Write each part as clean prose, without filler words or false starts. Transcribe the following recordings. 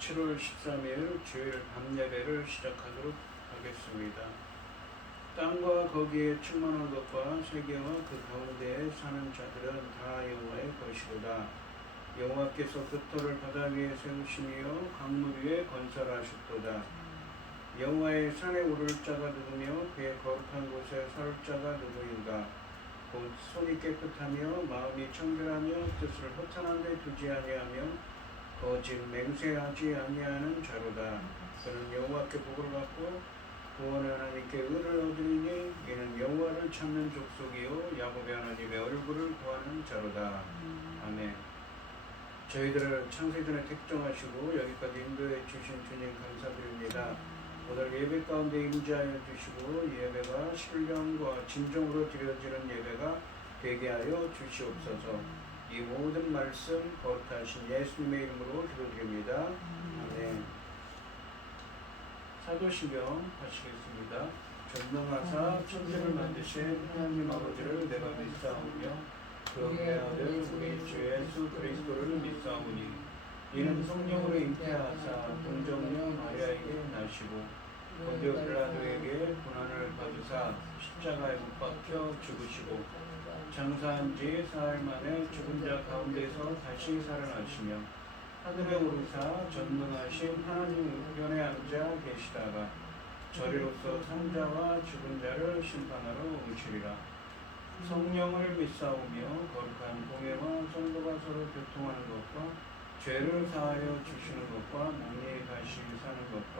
7월 13일 주일 밤예배를 시작하도록 하겠습니다. 땅과 거기에 충만한 것과 세계와 그 가운데에 사는 자들은 다 여호와의 것이로다. 여호와께서 그 터를 바다 위에 세우시며 강물 위에 건설하셨도다. 여호와의 산에 오를 자가 누구며 그의 거룩한 곳에 설 자가 누구인가? 곧 손이 깨끗하며 마음이 청결하며 뜻을 허탄한 데 두지 아니하며 거짓 맹세하지 아니하는 자로다. 그는 여호와께 복을 받고 구원의 하나님께 의를 얻으리니 이는 여호와를 찾는 족속이요 야곱의 하나님의 얼굴을 구하는 자로다. 아멘. 저희들을 창세전에 택정하시고 여기까지 인도해 주신 주님 감사드립니다. 오늘 예배 가운데 임재하여 주시고 예배가 신령과 진정으로 드려지는 예배가 되게 하여 주시옵소서. 이 모든 말씀 거룩하신 예수님의 이름으로 기도드립니다. 아멘. 사도신경 하시겠습니다. 전능하사 천지를 만드신 하나님 아버지를 내가 믿사오며 그의 아들 우리 주 예수 그리스도를 믿사오니 이는 성령으로 잉태하사 동정녀 마리아에게 나시고 본디오 빌라도에게 고난을 받으사 십자가에 못 박혀 죽으시고 장사한 지 사흘 만에 죽은 자 가운데서 다시 살아나시며 하늘에 오르사 전능하신 하나님 우편에 앉아 계시다가 저리로서 산자와 죽은 자를 심판하러 오시리라. 성령을 믿사오며 거룩한 공예와 성도가 서로 교통하는 것과 죄를 사하여 주시는 것과 몸이 다시 사는 것과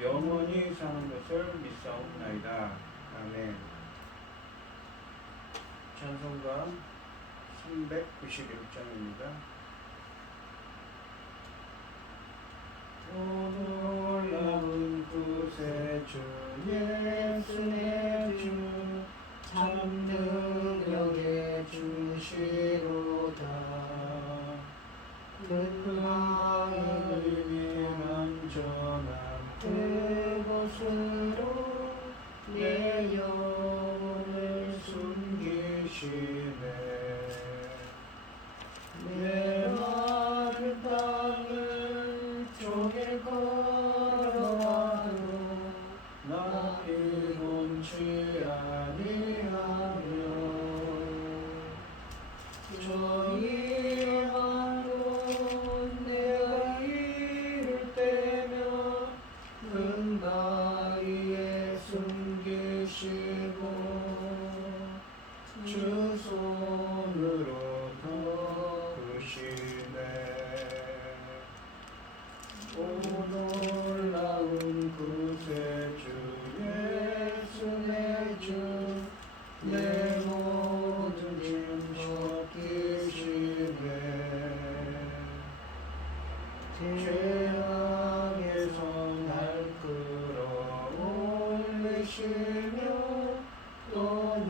영원히 사는 것을 믿사옵나이다. 아멘. 찬송가 391장입니다. 오 놀라운 구세 주 예수의 주 참 능력의 주시로다. 그 하늘의 안전한 그곳으로 내 영혼을 숨기시네. 내 마른 땅을 종일 걸어가도 나 피곤치 아니하며 저희 마음으로 내가 이를 때며 은바위에 숨기시고 주 손으로 덮으시네. 오 놀라운 구세주 예수 내 주 내 모든 짐 벗기시네. 죄악에서 날 끌어올리시며 또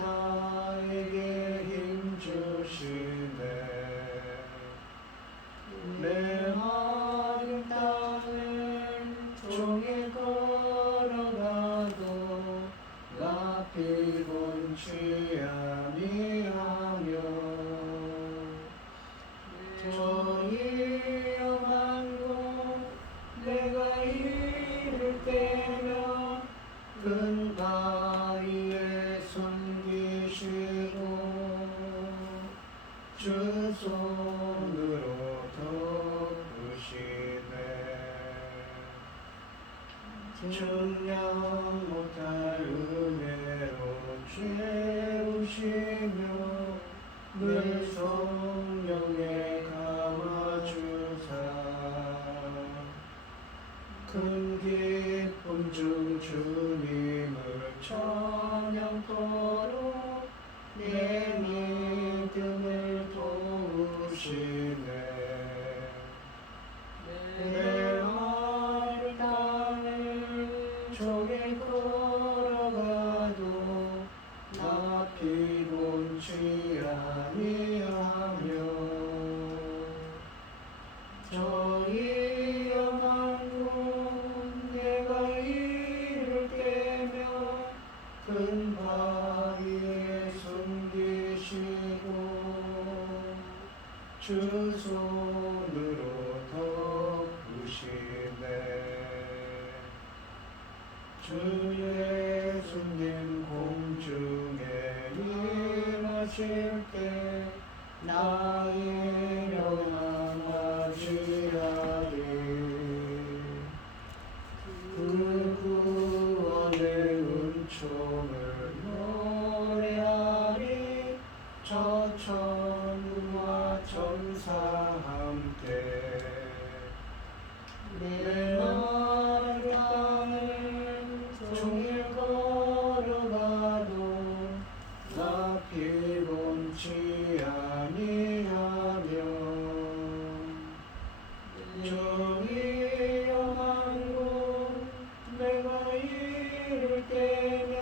나에게 힘주시네. 내 마른 땅을 종일 걸어가도 나 피곤치 아니하며 저희 엄한 곳 내가 이를 때며 큰 바위에 숨기시고 주 손으로 덮으시네. 측량 못할 은혜로 채우시며 늘 성령에 감아주사 큰 기쁨 중 주님을 찬양토록 내 믿음을 도우시네. 내 마른 땅을 종일 걸어가도 나 피곤치 아니하며 저희 엄한 곳 내가 이를 때며 큰 바위에 숨기시고 주 손으로 덮으시네. 하실 때 나의 영원 맞이하리. 그 구원의 은총을 노래하리. 저 천부와 천사 함께 내 마을 땅을 종일 걸어가도 나 피곤치 아니하며 저기 영한 곳 내가 이를 때며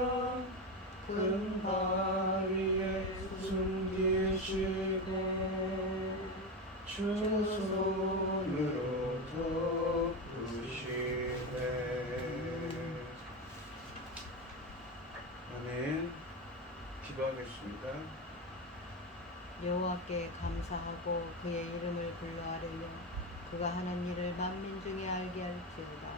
큰 바위에 숨기시고 주 손으로 덮으시네. 아멘. 기도하겠습니다. 여호와께 감사하고 그의 이름을 불러하려며 그가 하는 일을 만민 중에 알게 할지어다.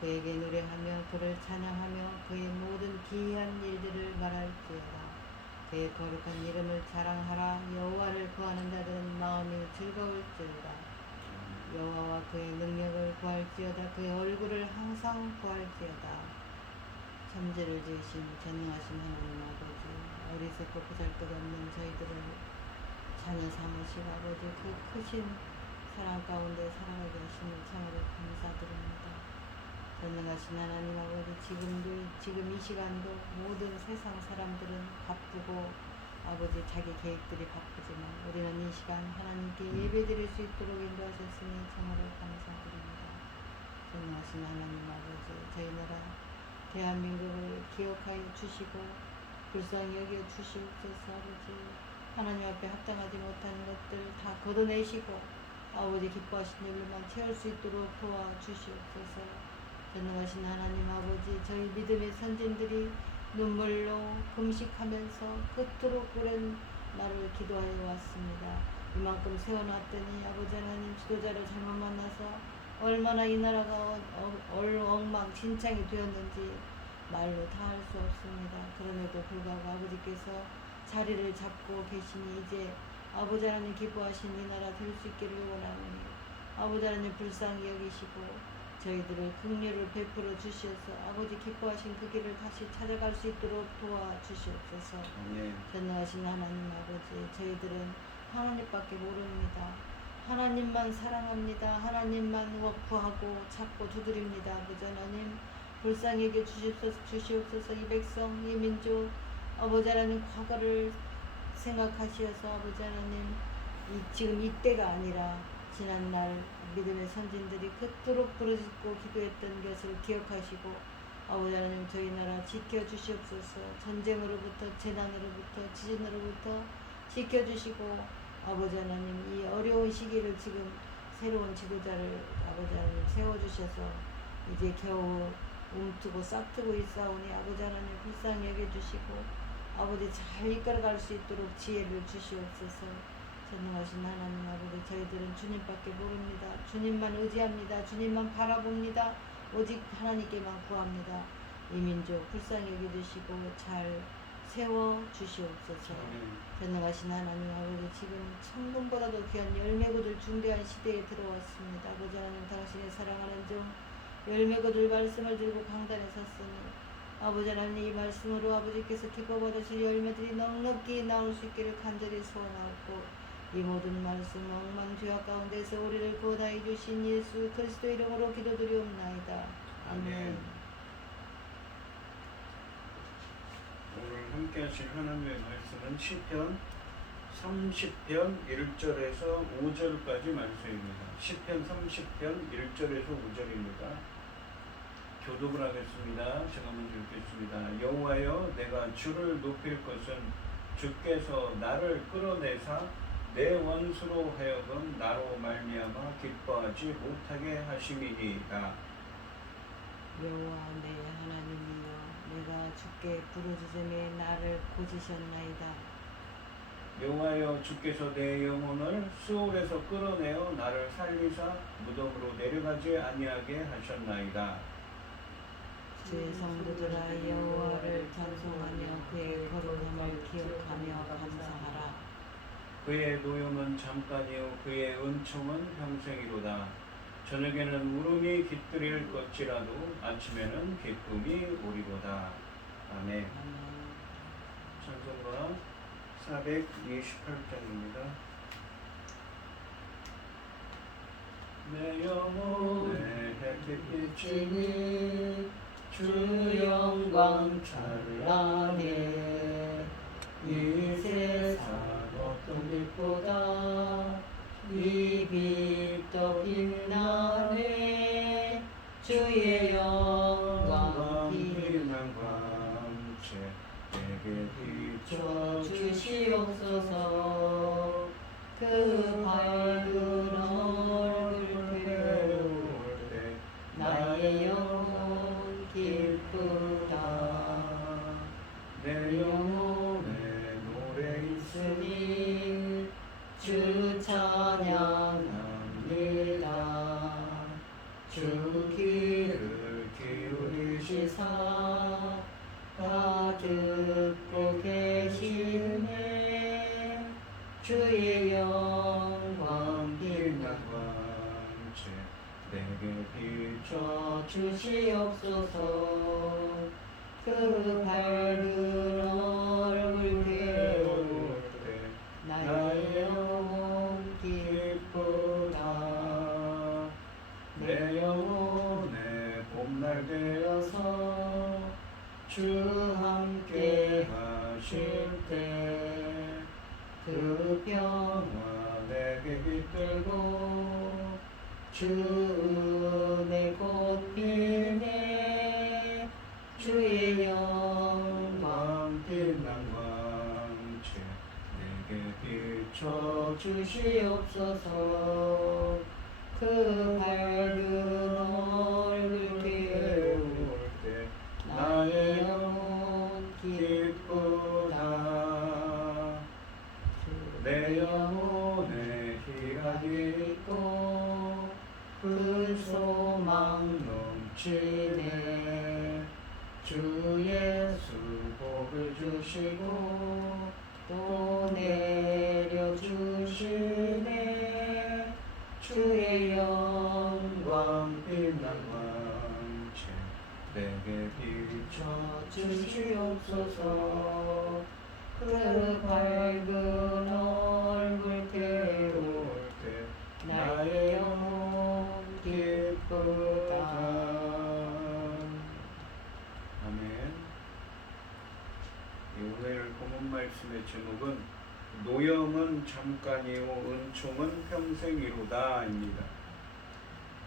그에게 노래하며 그를 찬양하며 그의 모든 기이한 일들을 말할지어다. 그의 거룩한 이름을 자랑하라. 여호와를 구하는 자들은 마음이 즐거울지어다. 여호와와 그의 능력을 구할지어다. 그의 얼굴을 항상 구할지어다. 천지를 지으신 전능하신 하나님 아버지, 어리석고 보잘것없는 저희들을 자녀 삼으시고 아버지 그 크신 사랑 가운데 살아가게 하심을 참으로 감사드립니다. 전능하신 하나님 아버지, 지금 이 시간도 모든 세상 사람들은 바쁘고 아버지 자기 계획들이 바쁘지만 우리는 이 시간 하나님께 예배드릴 수 있도록 인도하셨으니 참으로 감사드립니다. 전능하신 하나님 아버지, 저희 나라 대한민국을 기억하여 주시고 불쌍히 여겨 주시옵소서. 아버지, 하나님 앞에 합당하지 못하는 것들 다 걷어내시고 아버지 기뻐하신 일로만 채울 수 있도록 도와주시옵소서. 전능하신 하나님 아버지, 저희 믿음의 선진들이 눈물로 금식하면서 그토록 오랜 날을 기도하여 왔습니다. 이만큼 세워놨더니 아버지 하나님 지도자를 잘못 만나서 얼마나 이 나라가 엉망진창이 되었는지 말로 다 할 수 없습니다. 그럼에도 불구하고 아버지께서 자리를 잡고 계시니 이제 아버지 하나님 기뻐하신 이 나라 될 수 있기를 원하오니 아버지 하나님 불쌍히 여기시고 저희들을 긍휼을 베풀어 주시어서 아버지 기뻐하신 그 길을 다시 찾아갈 수 있도록 도와주시옵소서. 전능하신 하나님 아버지, 저희들은 하나님밖에 모릅니다. 하나님만 사랑합니다. 하나님만 구하고 찾고 두드립니다. 아버지 하나님 불쌍히 여겨 주시옵소서. 이 백성, 이 민족 아버지 하나님 과거를 생각하시어서 아버지 하나님 지금 이때가 아니라 지난날 믿음의 선진들이 그토록 부르짖고 기도했던 것을 기억하시고 아버지 하나님 저희 나라 지켜주시옵소서. 전쟁으로부터 재난으로부터 지진으로부터 지켜주시고 아버지 하나님 이 어려운 시기를 지금 새로운 지도자를 아버지 하나님 세워주셔서 이제 겨우 움트고 싹트고 있사오니 아버지 하나님 불쌍히 여겨주시고 아버지 잘 이끌어갈 수 있도록 지혜를 주시옵소서. 전능하신 하나님 아버지, 저희들은 주님밖에 모릅니다. 주님만 의지합니다. 주님만 바라봅니다. 오직 하나님께만 구합니다. 이 민족 불쌍히 여겨주시고 잘 세워주시옵소서. 전능하신 하나님 아버지, 지금 천금보다도 귀한 열매거들 중대한 시대에 들어왔습니다. 아버지 하나님 당신의 사랑하는 종 열매거들 말씀을 들고 강단에 섰으니 아버지 하나님 이 말씀으로 아버지께서 기뻐 받으실 열매들이 넉넉히 나올 수 있기를 간절히 소원하고 이 모든 말씀 엉망죄악 가운데서 우리를 구원하여 주신 예수 그리스도 이름으로 기도드리옵나이다. 아멘. 오늘 함께 하실 하나님의 말씀은 시편 30편 1절에서 5절까지 말씀입니다. 시편 30편 1절에서 5절입니다. 교독을 하겠습니다. 제가 먼저 읽겠습니다. 여호와여, 내가 주를 높일 것은 주께서 나를 끌어내사 내 원수로 하여금 나로 말미암아 기뻐하지 못하게 하심이니이다. 여호와 내 하나님이여, 내가 주께 부르짖음에 나를 고지셨나이다. 여호와여, 주께서 내 영혼을 수올에서 끌어내어 나를 살리사 무덤으로 내려가지 아니하게 하셨나이다. 주의 성도들아, 여호와를 찬송하며 그의 거룩함을 기억하며 감사하라. 그의 노염은 잠깐이요 그의 은총은 평생이로다. 저녁에는 울음이 깃들일 것이라도 아침에는 기쁨이 오리로다. 아멘. 찬송가 428장입니다. 내 영혼의 햇빛이 주 영광 찬란해. 이 세상 어떤 빛보다 이 빛 더 빛나네. 주의 영광 빛난 광채 내게 비춰 주시옵소서. 그 밝은 얼굴 배울 때 나의 영혼 기쁘다. 내 영혼에 노래 있으니 주 찬양합니다. 주 귀를 기울이시사 다 듣고 계시네. 주의 영광 빛난 광채 내게 비춰 주시옵소서. 그 밝은 얼굴 배울 때 나의 영혼 기쁘다. 내 영혼의 봄날 되어서 주 함께 하실 때 그 평화 내게 깃들고 주 은혜 곧 비네. 주의 영광 빛난 광채 내게 비춰 주시옵소서. 그 밝은 얼굴 배울 때 나의 영혼 기쁘다. 내 영혼에 희락이 있고 큰 소망 넘치네. 주 예수 복을 주시고 또 내려주시네. 주의 영광 빛난 광채 내게 비춰 주시옵소서. 그 밝은 얼굴 배울 때 나의 영혼 기쁘다. 아멘. 오늘 본문 말씀의 제목은 노염은 잠깐이요 은총은 평생이로다입니다.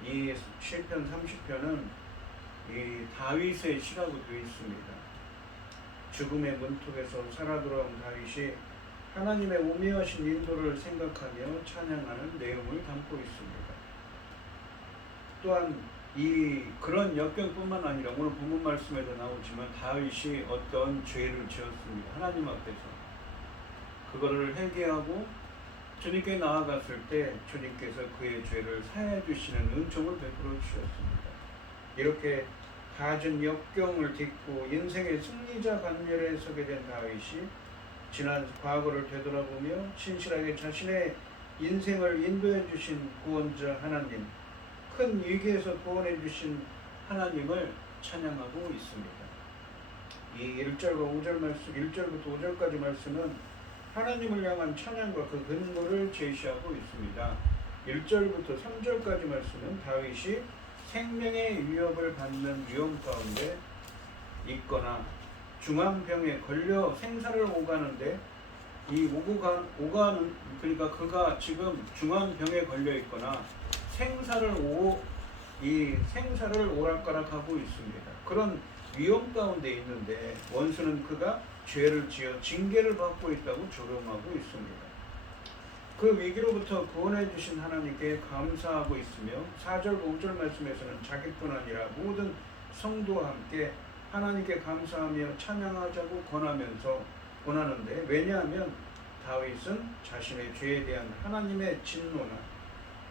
이 시편 30편은 이 다윗의 시라고 되어 있습니다. 죽음의 문턱에서 살아 돌아온 다윗이 하나님의 오묘하신 인도를 생각하며 찬양하는 내용을 담고 있습니다. 또한 그런 역경뿐만 아니라 오늘 본문 말씀에도 나오지만 다윗이 어떤 죄를 지었습니다. 하나님 앞에서 그거를 회개하고 주님께 나아갔을 때 주님께서 그의 죄를 사해 주시는 은총을 베풀어 주셨습니다. 이렇게 갖은 역경을 딛고 인생의 승리자 반열에 서게 된 다윗이 지난 과거를 되돌아보며 신실하게 자신의 인생을 인도해 주신 구원자 하나님, 큰 위기에서 구원해 주신 하나님을 찬양하고 있습니다. 이 1절과 5절 말씀, 1절부터 5절까지 말씀은 하나님을 향한 찬양과 그 근거를 제시하고 있습니다. 1절부터 3절까지 말씀은 다윗이 생명의 위협을 받는 위험 가운데 있거나 중환병에 걸려 생사를 오가는데 그러니까 그가 지금 중환병에 걸려 있거나 생사를 오락가락하고 있습니다. 그런 위험 가운데 있는데 원수는 그가 죄를 지어 징계를 받고 있다고 조롱하고 있습니다. 그 위기로부터 구원해 주신 하나님께 감사하고 있으며 4절 5절 말씀에서는 자기뿐 아니라 모든 성도와 함께 하나님께 감사하며 찬양하자고 권하는데, 왜냐하면 다윗은 자신의 죄에 대한 하나님의 진노나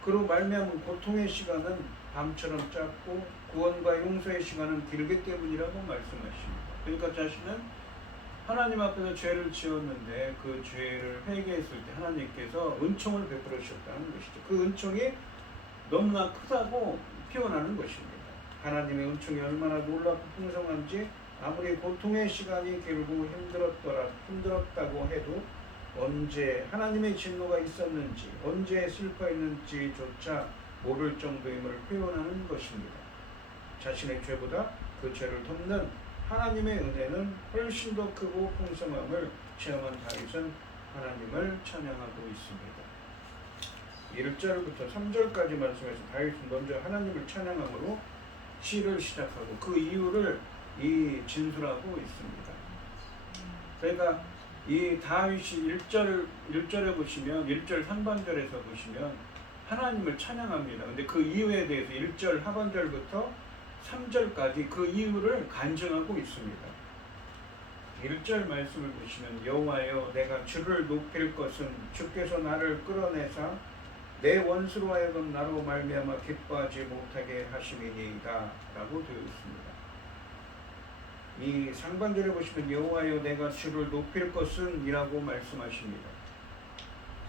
그로 말미암은 고통의 시간은 밤처럼 짧고 구원과 용서의 시간은 길기 때문이라고 말씀하십니다. 그러니까 자신은 하나님 앞에서 죄를 지었는데 그 죄를 회개했을 때 하나님께서 은총을 베풀어 주셨다는 것이죠. 그 은총이 너무나 크다고 표현하는 것입니다. 하나님의 은총이 얼마나 놀랍고 풍성한지 아무리 고통의 시간이 길고 힘들었다고 해도 언제 하나님의 진노가 있었는지 언제 슬퍼했는지조차 모를 정도임을 표현하는 것입니다. 자신의 죄보다 그 죄를 덮는 하나님의 은혜는 훨씬 더 크고 풍성함을 체험한 다윗은 하나님을 찬양하고 있습니다. 1절부터 3절까지 말씀해서 다윗은 먼저 하나님을 찬양함으로 시를 시작하고 그 이유를 진술하고 있습니다. 그러니까 이 다윗이 1절에 보시면 1절 상반절에서 보시면 하나님을 찬양합니다. 근데 그 이유에 대해서 1절 하반절부터 3절까지 그 이유를 간증하고 있습니다. 1절 말씀을 보시면 여호와여 내가 주를 높일 것은 주께서 나를 끌어내사 내 원수로 하여금 나로 말미암아 기뻐하지 못하게 하심이니이다 라고 되어 있습니다. 이 상반절에 보시면 여호와여 내가 주를 높일 것은 이라고 말씀하십니다.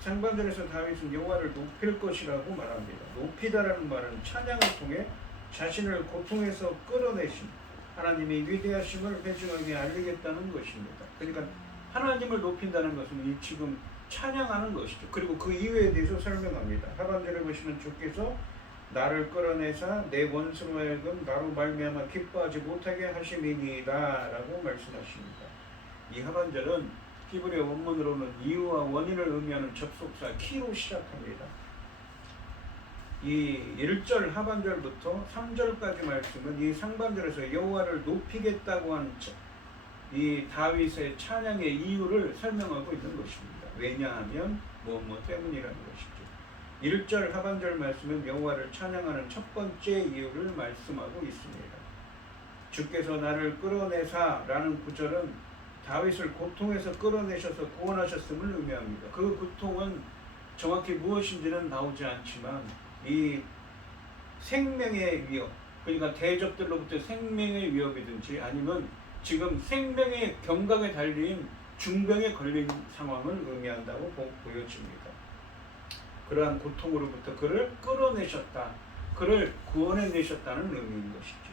상반절에서 다윗은 여호와를 높일 것이라고 말합니다. 높이다라는 말은 찬양을 통해 자신을 고통에서 끌어내신 하나님의 위대하심을 회중하게 알리겠다는 것입니다. 그러니까 하나님을 높인다는 것은 이 지금 찬양하는 것이죠. 그리고 그 이유에 대해서 설명합니다. 하반절에 보시면 주께서 나를 끌어내사 내 원수로 하여금 나로 말미암아 기뻐하지 못하게 하심이니이다 라고 말씀하십니다. 이 하반절은 히브리어 원문으로는 이유와 원인을 의미하는 접속사 키로 시작합니다. 이 1절 하반절부터 3절까지 말씀은 이 상반절에서 여호와를 높이겠다고 한 이 다윗의 찬양의 이유를 설명하고 있는 것입니다. 왜냐하면 무엇 때문이라는 것이죠. 1절 하반절 말씀은 여호와를 찬양하는 첫 번째 이유를 말씀하고 있습니다. 주께서 나를 끌어내사 라는 구절은 다윗을 고통에서 끌어내셔서 구원하셨음을 의미합니다. 그 고통은 정확히 무엇인지는 나오지 않지만 이 생명의 위협, 그러니까 대적들로부터 생명의 위협이든지 아니면 지금 생명의 경각에 달린 중병에 걸린 상황을 의미한다고 보여집니다. 그러한 고통으로부터 그를 끌어내셨다, 그를 구원해내셨다는 의미인 것이죠.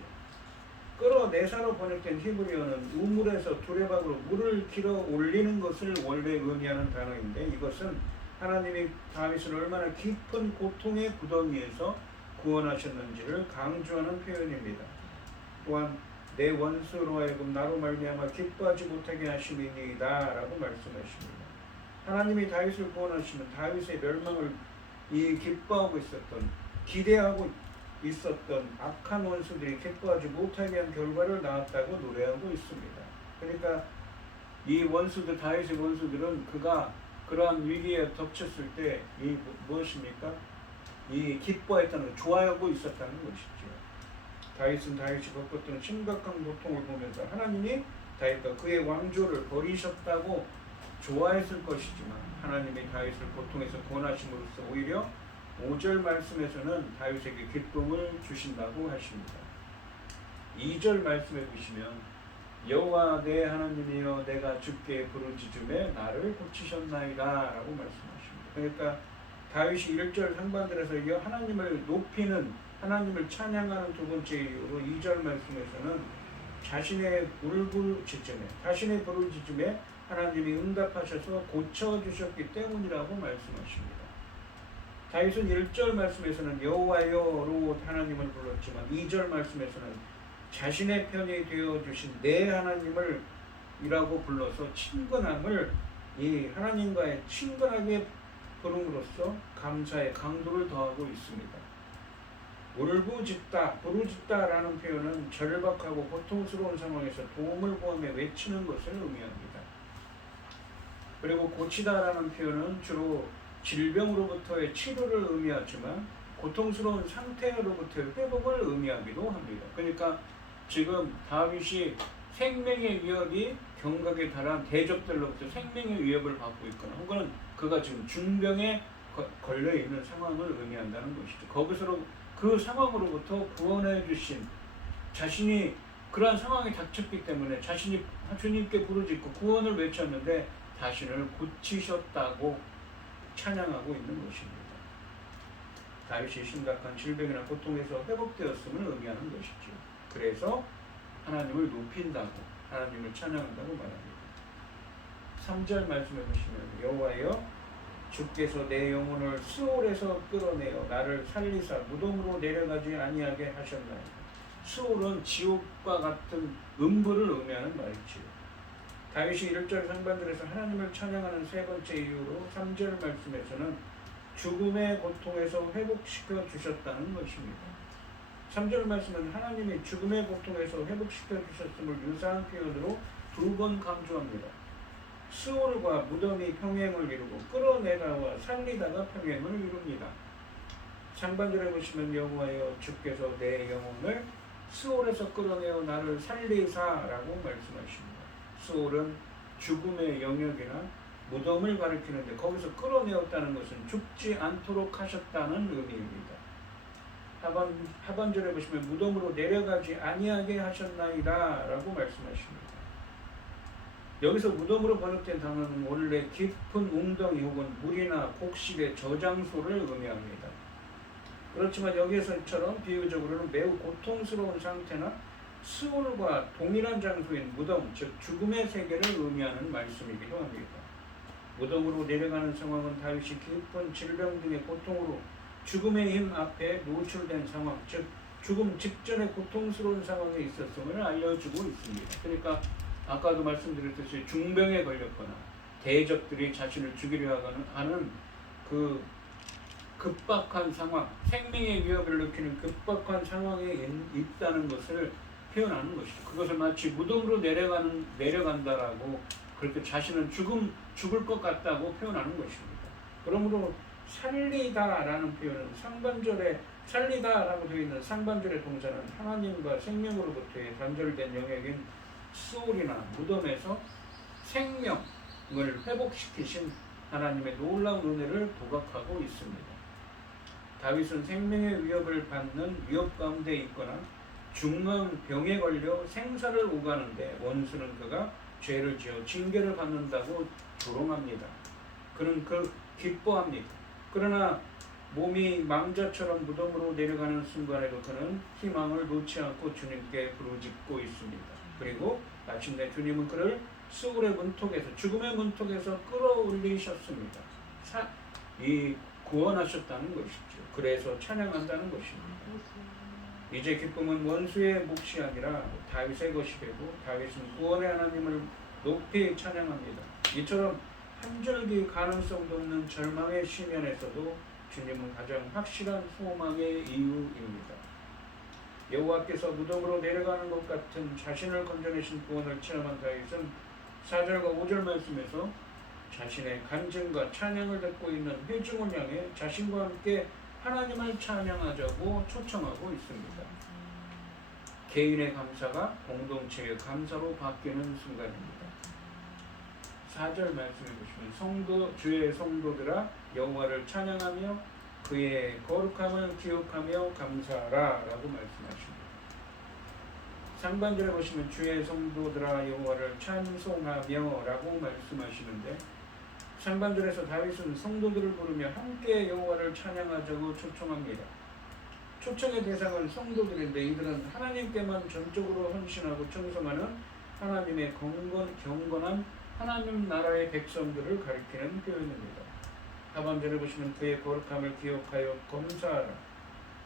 끌어내사로 번역된 히브리어는 우물에서 두레박으로 물을 길어 올리는 것을 원래 의미하는 단어인데 이것은 하나님이 다윗을 얼마나 깊은 고통의 구덩이에서 구원하셨는지를 강조하는 표현입니다. 또한 내 원수로 하여금 나로 말미암아 기뻐하지 못하게 하심이니이다 라고 말씀하십니다. 하나님이 다윗을 구원하시면 다윗의 멸망을 기뻐하고 있었던, 기대하고 있었던 악한 원수들이 기뻐하지 못하게 한 결과를 낳았다고 노래하고 있습니다. 그러니까 이 원수들, 다윗의 원수들은 그가 그러한 위기에 덮쳤을 때 무엇입니까? 기뻐했다는, 좋아하고 있었다는 것이죠. 다윗은 다윗이 겪었던 심각한 고통을 보면서 하나님이 다윗과 그의 왕조를 버리셨다고 좋아했을 것이지만 하나님이 다윗을 고통에서 구원하심으로써 오히려 5절 말씀에서는 다윗에게 기쁨을 주신다고 하십니다. 2절 말씀에 보시면 여호와 내 하나님이여 내가 주께 부르짖음에 나를 고치셨나이다 라고 말씀하십니다. 그러니까 다윗이 1절 상반절에서 하나님을 높이는, 하나님을 찬양하는 두 번째 이유로 2절 말씀에서는 자신의 부르짖음에 하나님이 응답하셔서 고쳐주셨기 때문이라고 말씀하십니다. 다윗은 1절 말씀에서는 여호와여로 하나님을 불렀지만 2절 말씀에서는 자신의 편이 되어주신 내 하나님을 이라고 불러서 친근함을, 이 하나님과의 친근하게 부름으로써 감사의 강도를 더하고 있습니다. 부르짖다라는 표현은 절박하고 고통스러운 상황에서 도움을 구하며 외치는 것을 의미합니다. 그리고 고치다라는 표현은 주로 질병으로부터의 치료를 의미하지만 고통스러운 상태로부터의 회복을 의미하기도 합니다. 그러니까 지금 다윗이 생명의 위협이 경각에 달한 대적들로부터 생명의 위협을 받고 있거나 혹은 그가 지금 중병에 걸려있는 상황을 의미한다는 것이죠. 거기서 그 상황으로부터 구원해 주신, 자신이 그러한 상황에 닥쳤기 때문에 자신이 주님께 부르짖고 구원을 외쳤는데 자신을 고치셨다고 찬양하고 있는 것입니다. 다윗이 심각한 질병이나 고통에서 회복되었음을 의미하는 것이죠. 그래서 하나님을 높인다고, 하나님을 찬양한다고 말합니다. 3절 말씀해 보시면 여호와여 주께서 내 영혼을 스올에서 끌어내어 나를 살리사 무덤으로 내려가지 아니하게 하셨나이다. 스올은 지옥과 같은 음부를 의미하는 말이지요. 다윗이 1절 상반절에서 하나님을 찬양하는 세 번째 이유로 3절 말씀에서는 죽음의 고통에서 회복시켜 주셨다는 것입니다. 3절 말씀은 하나님이 죽음의 고통에서 회복시켜 주셨음을 유사한 표현으로 2번 강조합니다. 스올과 무덤이 평행을 이루고 끌어내다와 살리다가 평행을 이룹니다. 상반절에 보시면 여호와여 주께서 내 영혼을 스올에서 끌어내어 나를 살리사라고 말씀하십니다. 스올은 죽음의 영역이나 무덤을 가리키는데 거기서 끌어내었다는 것은 죽지 않도록 하셨다는 의미입니다. 하반절에 보시면 무덤으로 내려가지 아니하게 하셨나이다 라고 말씀하십니다. 여기서 무덤으로 번역된 단어는 원래 깊은 웅덩이 혹은 물이나 곡식의 저장소를 의미합니다. 그렇지만 여기서처럼 비유적으로는 매우 고통스러운 상태나 스올과 동일한 장소인 무덤, 즉 죽음의 세계를 의미하는 말씀이기도 합니다. 무덤으로 내려가는 상황은 다윗이 깊은 질병 등의 고통으로 죽음의 힘 앞에 노출된 상황, 즉 죽음 직전의 고통스러운 상황에 있었음을 알려주고 있습니다. 그러니까 아까도 말씀드렸듯이 중병에 걸렸거나 대적들이 자신을 죽이려 하는 그 급박한 상황, 생명의 위협을 느끼는 급박한 상황에 있다는 것을 표현하는 것이죠. 그것을 마치 무덤으로 내려간다라고 그렇게 자신은 죽을 것 같다고 표현하는 것입니다. 그러므로 살리다라는 표현은 상반절에 살리다라고 되어 있는 상반절의 동사는 하나님과 생명으로부터의 단절된 영역인 스올이나 무덤에서 생명을 회복시키신 하나님의 놀라운 은혜를 도각하고 있습니다. 다윗은 생명의 위협을 받는 위협 가운데 있거나 중한 병에 걸려 생사를 오가는데 원수는 그가 죄를 지어 징계를 받는다고 조롱합니다. 그는 기뻐합니다. 그러나 몸이 망자처럼 무덤으로 내려가는 순간에도 그는 희망을 놓지 않고 주님께 부르짖고 있습니다. 그리고 마침내 주님은 그를 스올의 문턱에서, 죽음의 문턱에서 끌어올리셨습니다. 구원하셨다는 것이죠. 그래서 찬양한다는 것입니다. 이제 기쁨은 원수의 몫이 아니라 다윗의 것이 되고 다윗은 구원의 하나님을 높이 찬양합니다. 이처럼 한 줄기 가능성도 없는 절망의 시면에서도 주님은 가장 확실한 소망의 이유입니다. 여호와께서 무덤으로 내려가는 것 같은 자신을 건져내신 구원을 체험한 다윗은 4절과 5절 말씀에서 자신의 간증과 찬양을 듣고 있는 회중을 향해 자신과 함께 하나님을 찬양하자고 초청하고 있습니다. 개인의 감사가 공동체의 감사로 바뀌는 순간입니다. 4절 말씀해 보시면 주의 성도들아 여호와를 찬양하며 그의 거룩함을 기억하며 감사하라 라고 말씀하십니다. 상반절에 보시면 주의 성도들아 여호와를 찬송하며 라고 말씀하시는데 상반절에서 다윗은 성도들을 부르며 함께 여호와를 찬양하자고 초청합니다. 초청의 대상은 성도들인데 이들은 하나님께만 전적으로 헌신하고 청송하는 하나님의 경건한 하나님 나라의 백성들을 가리키는 표현입니다. 하반절에 보시면 그의 거룩함을 기억하여 검사하라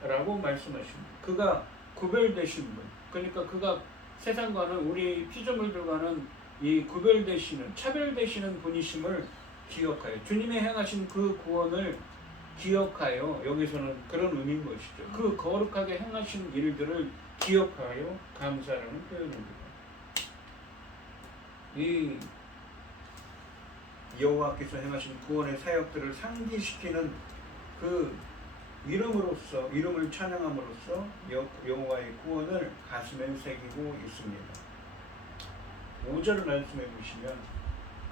라고 말씀하십니다. 그가 구별되신 분, 그러니까 그가 세상과는 우리 피조물들과는 이 구별되시는, 차별되시는 분이심을 기억하여 주님의 행하신 그 구원을 기억하여, 여기서는 그런 의미인 것이죠. 그 거룩하게 행하신 일들을 기억하여 감사라는 표현입니다. 이 여호와께서 행하신 구원의 사역들을 상기시키는 그 이름을 찬양함으로써 여호와의 구원을 가슴에 새기고 있습니다. 5절 말씀해 보시면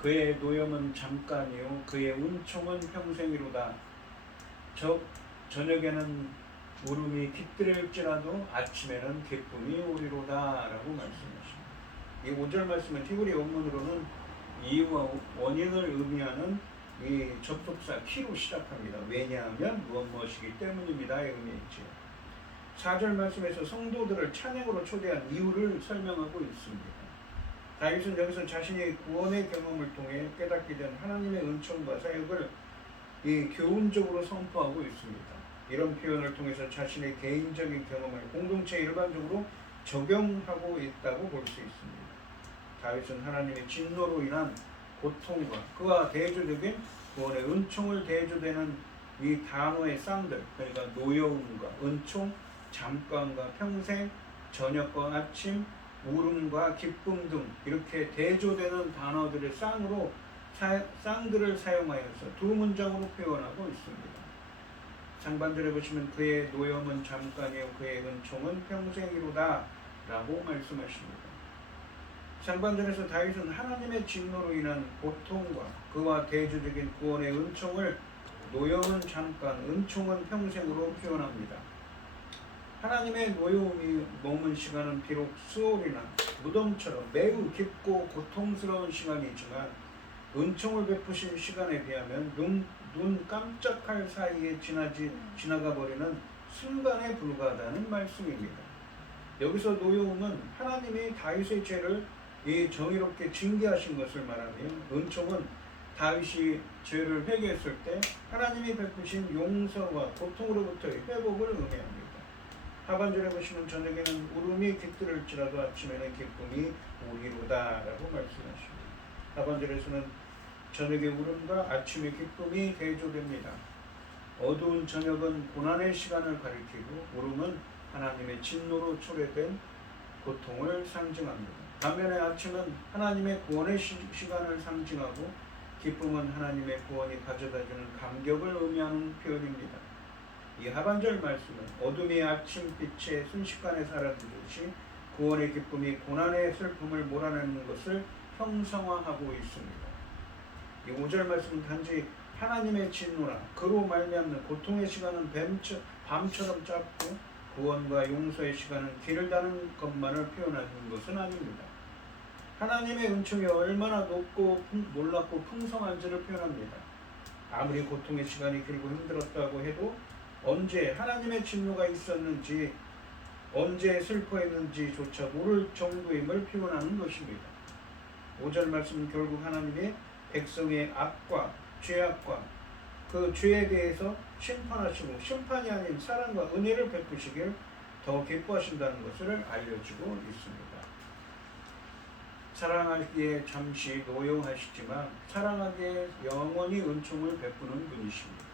그의 노염은 잠깐이요 그의 은총은 평생이로다. 저녁에는 울음이 깃들일지라도 아침에는 기쁨이 오리로다 라고 말씀하십니다. 이 5절 말씀은 히브리 원문으로는 이유와 원인을 의미하는 이 접속사 키로 시작합니다. 왜냐하면 무엇이기 때문입니다의 의미이지요. 4절 말씀에서 성도들을 찬양으로 초대한 이유를 설명하고 있습니다. 다윗은 여기서 자신의 구원의 경험을 통해 깨닫게 된 하나님의 은총과 사역을 이 교훈적으로 선포하고 있습니다. 이런 표현을 통해서 자신의 개인적인 경험을 공동체에 일반적으로 적용하고 있다고 볼 수 있습니다. 다윗은 하나님의 진노로 인한 고통과 그와 대조적인 구원의 은총을 대조되는 이 단어의 쌍들, 그러니까 노여움과 은총, 잠깐과 평생, 저녁과 아침, 울음과 기쁨 등 이렇게 대조되는 단어들의 쌍들을 사용하여서 두 문장으로 표현하고 있습니다. 상반절에 보시면 그의 노염은 잠깐이요 그의 은총은 평생이로다 라고 말씀하십니다. 상반절에서 다윗은 하나님의 진노로 인한 고통과 그와 대조적인 구원의 은총을 노염은 잠깐, 은총은 평생으로 표현합니다. 하나님의 노여움이 머문 시간은 비록 수월이나 무덤처럼 매우 깊고 고통스러운 시간이지만 은총을 베푸신 시간에 비하면 눈 깜짝할 사이에 지나가 버리는 순간에 불과하다는 말씀입니다. 여기서 노여움은 하나님이 다윗의 죄를 정의롭게 징계하신 것을 말하며 은총은 다윗이 죄를 회개했을 때 하나님이 베푸신 용서와 고통으로부터의 회복을 의미합니다. 하반절에 보시면 저녁에는 울음이 깃들을지라도 아침에는 기쁨이 오리로다라고 말씀하십니다. 하반절에서는 저녁의 울음과 아침의 기쁨이 대조됩니다. 어두운 저녁은 고난의 시간을 가리키고 울음은 하나님의 진노로 초래된 고통을 상징합니다. 반면에 아침은 하나님의 구원의 시간을 상징하고 기쁨은 하나님의 구원이 가져다주는 감격을 의미하는 표현입니다. 이 하반절 말씀은 어둠이 아침빛에 순식간에 사라지듯이 구원의 기쁨이 고난의 슬픔을 몰아내는 것을 형상화하고 있습니다. 이 5절 말씀은 단지 하나님의 진노나 그로 말미암는 고통의 시간은 밤처럼 짧고 구원과 용서의 시간은 길을 다는 것만을 표현하는 것은 아닙니다. 하나님의 은총이 얼마나 높고 놀랍고 풍성한지를 표현합니다. 아무리 고통의 시간이 길고 힘들었다고 해도 언제 하나님의 진노가 있었는지 언제 슬퍼했는지조차 모를 정도임을 표현하는 것입니다. 5절 말씀은 결국 하나님의 백성의 악과 죄악과 그 죄에 대해서 심판하시고 심판이 아닌 사랑과 은혜를 베푸시길 더 기뻐하신다는 것을 알려주고 있습니다. 사랑하기에 잠시 노여하시지만 사랑하기에 영원히 은총을 베푸는 분이십니다.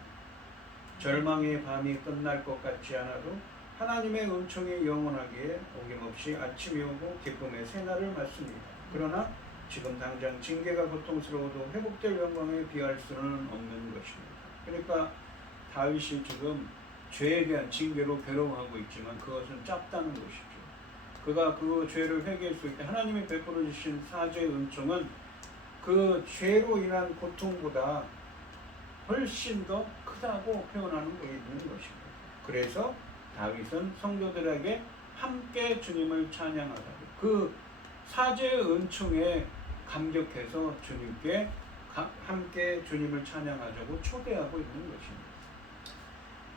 절망의 밤이 끝날 것 같지 않아도 하나님의 은총이 영원하기에 어김없이 아침이 오고 기쁨의 새날을 맞습니다. 그러나 지금 당장 징계가 고통스러워도 회복될 영광에 비할 수는 없는 것입니다. 그러니까 다윗이 지금 죄에 대한 징계로 괴로워하고 있지만 그것은 작다는 것이죠. 그가 그 죄를 회개했을 때 하나님이 베풀어 주신 사죄의 은총은 그 죄로 인한 고통보다 훨씬 더 크다고 표현하는 게 있는 것입니다. 그래서 다윗은 성도들에게 함께 주님을 찬양하라고 그 사죄의 은총에 감격해서 주님께 함께 주님을 찬양하자고 초대하고 있는 것입니다.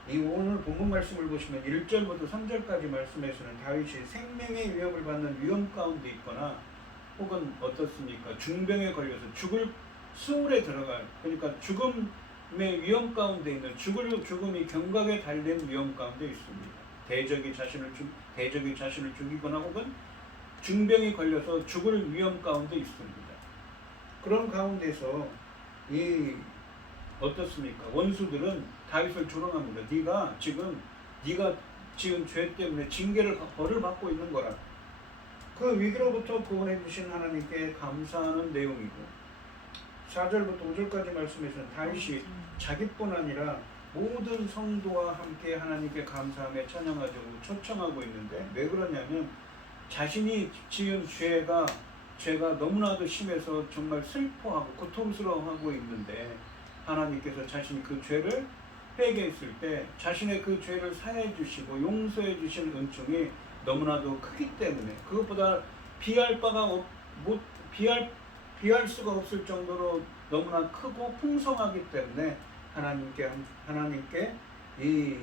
이 오늘 본문 말씀을 보시면 1절부터 3절까지 말씀에서는 다윗이 생명의 위협을 받는 위험 가운데 있거나 혹은 어떻습니까? 중병에 걸려서 죽을 수울에 들어갈 그러니까 죽음의 위험 가운데 있는 죽음이 경각에 달린 위험 가운데 있습니다. 대적이 자신을 죽이거나 혹은 중병이 걸려서 죽을 위험 가운데 있습니다. 그런 가운데서 어떻습니까? 원수들은 다윗을 조롱합니다. 네가 지은 죄 때문에 벌을 받고 있는 거라. 그 위기로부터 구원해 주신 하나님께 감사하는 내용이고 4절부터 5절까지 말씀에서는 다윗이 자기뿐 아니라 모든 성도와 함께 하나님께 감사하며 찬양하자고 초청하고 있는데 왜 그러냐면 자신이 지은 죄가 너무나도 심해서 정말 슬퍼하고 고통스러워하고 있는데 하나님께서 자신이 그 죄를 회개했을 때 자신의 그 죄를 사해 주시고 용서해 주신 은총이 너무나도 크기 때문에 그것보다 비할 바가 못 비할 수가 없을 정도로 너무나 크고 풍성하기 때문에 하나님께 이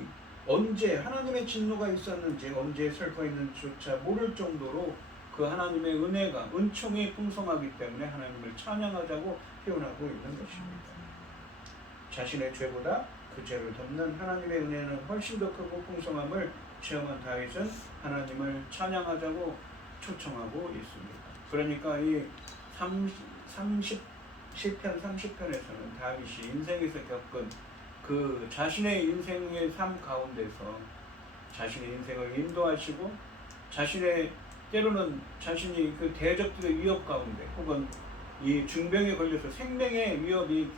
언제 하나님의 진노가 있었는지 언제 슬퍼 있는지조차 모를 정도로 그 하나님의 은혜가 은총이 풍성하기 때문에 하나님을 찬양하자고 표현하고 있는 것입니다. 자신의 죄보다 그 죄를 덮는 하나님의 은혜는 훨씬 더 크고 풍성함을 체험한 다윗은 하나님을 찬양하자고 초청하고 있습니다. 그러니까 이 시편 30편에서는 다윗이 인생에서 겪은 그 자신의 인생의 삶 가운데서 자신의 인생을 인도하시고 때로는 자신이 그 대적들의 위협 가운데 혹은 이 중병에 걸려서 생명의 위협이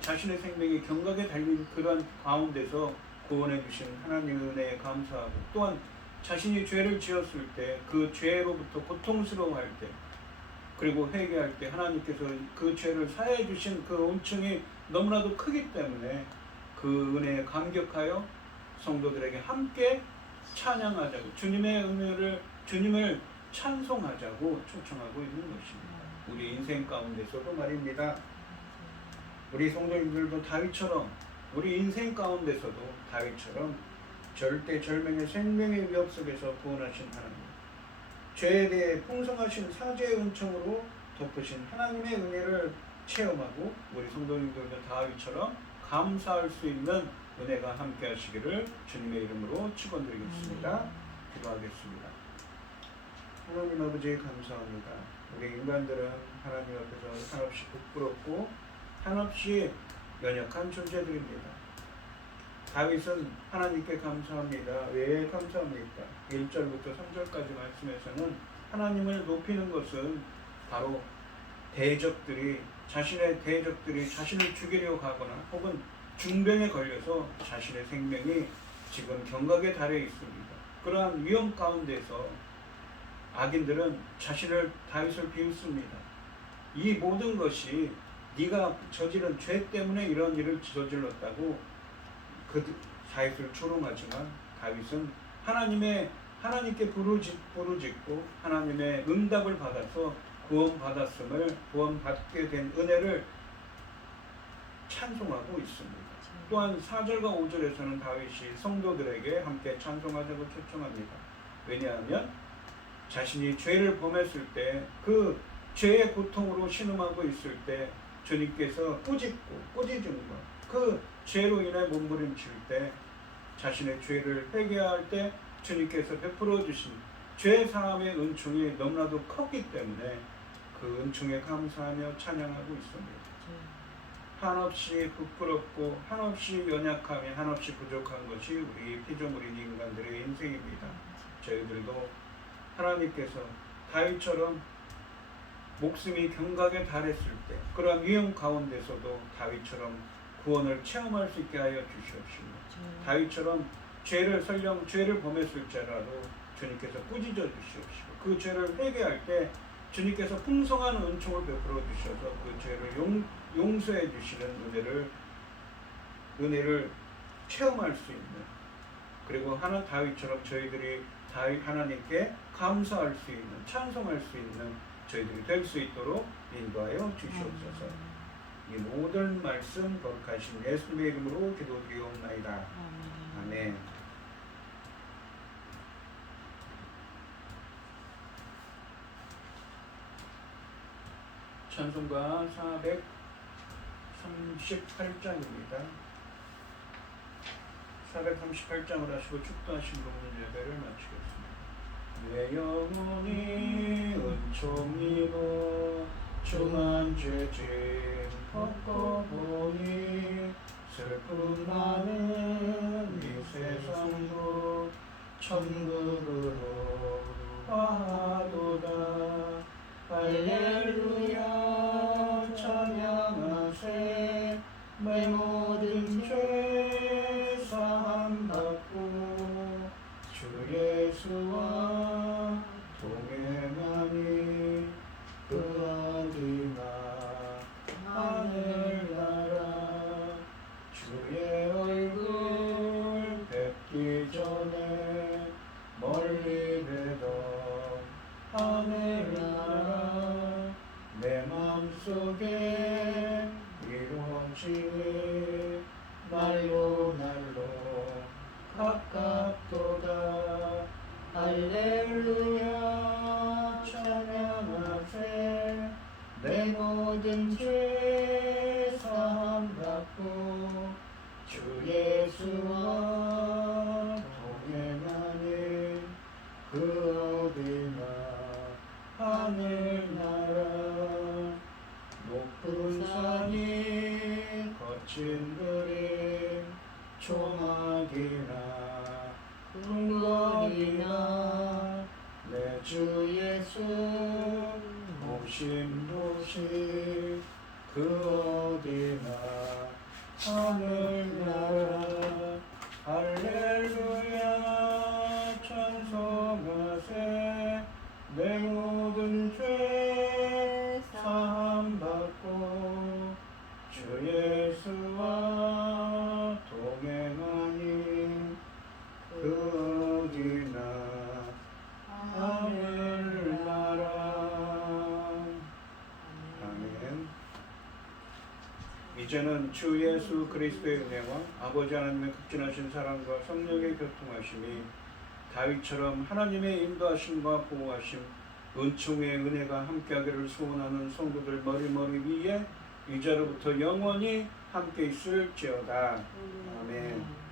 자신의 생명이 경각에 달린 그러한 가운데서 구원해 주신 하나님의 은혜에 감사하고 또한 자신이 죄를 지었을 때 그 죄로부터 고통스러워할 때 그리고 회개할 때 하나님께서 그 죄를 사해 주신 그 은총이 너무나도 크기 때문에 그 은혜에 감격하여 성도들에게 함께 찬양하자고 주님을 찬송하자고 초청하고 있는 것입니다. 우리 인생 가운데서도 말입니다. 우리 성도님들도 다윗처럼 우리 인생 가운데서도 다윗처럼 절대절명의 생명의 위협 속에서 구원하신 하나님, 죄에 대해 풍성하신 사죄의 은총으로 덮으신 하나님의 은혜를 체험하고 우리 성도님들도 다윗처럼 감사할 수 있는 은혜가 함께 하시기를 주님의 이름으로 축원드리겠습니다. 기도하겠습니다. 하나님 아버지 감사합니다. 우리 인간들은 하나님 앞에서 한없이 부끄럽고 한없이 연약한 존재들입니다. 다윗은 하나님께 감사합니다. 왜 감사합니까? 1절부터 3절까지 말씀에서는 하나님을 높이는 것은 바로 자신의 대적들이 자신을 죽이려고 하거나 혹은 중병에 걸려서 자신의 생명이 지금 경각에 달해 있습니다. 그러한 위험 가운데서 악인들은 다윗을 비웃습니다. 이 모든 것이 네가 저지른 죄 때문에 이런 일을 저질렀다고 그 다윗을 조롱하지만 다윗은 하나님께 부르짖고 하나님의 응답을 받아서 구원받게 된 은혜를 찬송하고 있습니다. 또한 4절과 5절에서는 다윗이 성도들에게 함께 찬송하자고 초청합니다. 왜냐하면 자신이 죄를 범했을 때 그 죄의 고통으로 신음하고 있을 때 주님께서 꾸짖음과 그 죄로 인해 몸부림칠 때 자신의 죄를 회개할 때 주님께서 베풀어 주신 죄 사함의 은총이 너무나도 컸기 때문에 그 은총에 감사하며 찬양하고 있습니다. 한없이 부끄럽고 한없이 연약하며 한없이 부족한 것이 우리 피조물인 인간들의 인생입니다. 저희들도 하나님께서 다윗처럼 목숨이 경각에 달했을 때 그러한 위험 가운데서도 다윗처럼 구원을 체험할 수 있게 하여 주시옵시고 다윗처럼 죄를 범했을지라도 주님께서 꾸짖어 주시옵시고 그 죄를 회개할 때 주님께서 풍성한 은총을 베풀어 주셔서 그 죄를 용서해 주시는 은혜를 체험할 수 있는 그리고 다윗처럼 저희들이 하나님께 감사할 수 있는 찬송할 수 있는 저희들이 될 수 있도록 인도하여 주시옵소서. 이 모든 말씀 거룩하신 예수님의 이름으로 기도드리옵나이다. 아멘. 찬송가 438장입니다. 438장을 하시고 축도하신 부분 예배를 마치겠습니다. 내 영혼이 은총이고 중한 죄짐 걷고보니 슬픔 많은 이 세상도 천국으로 가도다. 할렐루야 찬양하세. 내 모든 죄 사함 받고 주 예수와 동행하니 그 어디나 하늘나라. 주의 얼굴 뵙기 전에 멀리 뵈던 하늘나라. 날로 날로 가깝도다. 할렐루야 찬양하세. 내 모든 죄 사함받고 주 예수와 동행하니 그 어디나 하늘나라. 높은 산이 거친 그림 초막이나 궁궐이나 내 주 예수 오신 도시 그 어디나 하늘나라. 할렐루야 찬송하세. 내 모든 죄 사함받고 주 예수와 동행하니 그 어디나 하늘나라. 아멘. 이제는 주 예수 그리스도의 은혜와 아버지 하나님의 극진하신 사랑과 성령의 교통하심이 다윗처럼 하나님의 인도하심과 보호하심 은총의 은혜가 함께하기를 소원하는 성도들 머리머리 위에 이제로부터 영원히 함께 있을지어다. 아멘.